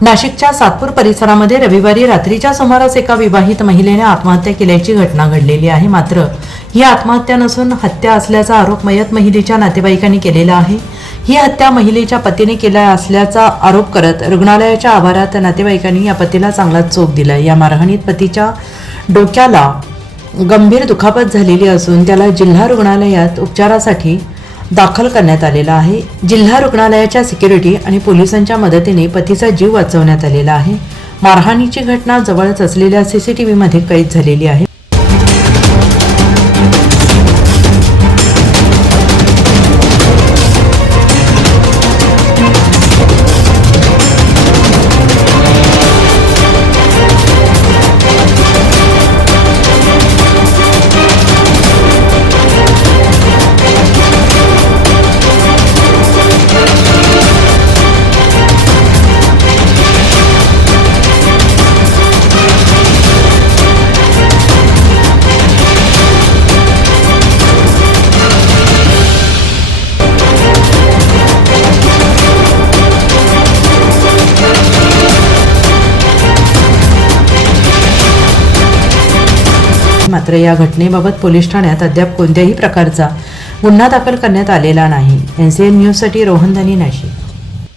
नाशिकच्या सातपूर परिसरामध्ये रविवारी रात्रीच्या सुमारास एका विवाहित महिलेने आत्महत्या केल्याची घटना घडलेली आहे. मात्र ही आत्महत्या नसून हत्या असल्याचा आरोप मयत महिलेच्या नातेवाईकांनी केलेला आहे. ही हत्या महिलेच्या पतीने केला असल्याचा आरोप करत रुग्णालयाच्या आवारात नातेवाईकांनी या पतीला चांगलाच चोप दिला. या मारहाणीत पतीच्या डोक्याला गंभीर दुखापत झालेली असून त्याला जिल्हा रुग्णालयात उपचारासाठी दाखल करण्यात आलेला आहे. जिल्हा रुग्णालयाच्या सिक्युरिटी आणि पोलिसांच्या मदतीने पतीचा जीव वाचवण्यात आलेला आहे. मारहाणीची घटना जवळच असलेल्या सीसीटीव्हीमध्ये कैद झालेली आहे. मात्र या घटनेबाबत पोलीस ठाण्यात अद्याप कोणत्याही प्रकारचा गुन्हा दाखल करण्यात आलेला नाही. एनसीएन न्यूजसाठी रोहनधनी नाशिक.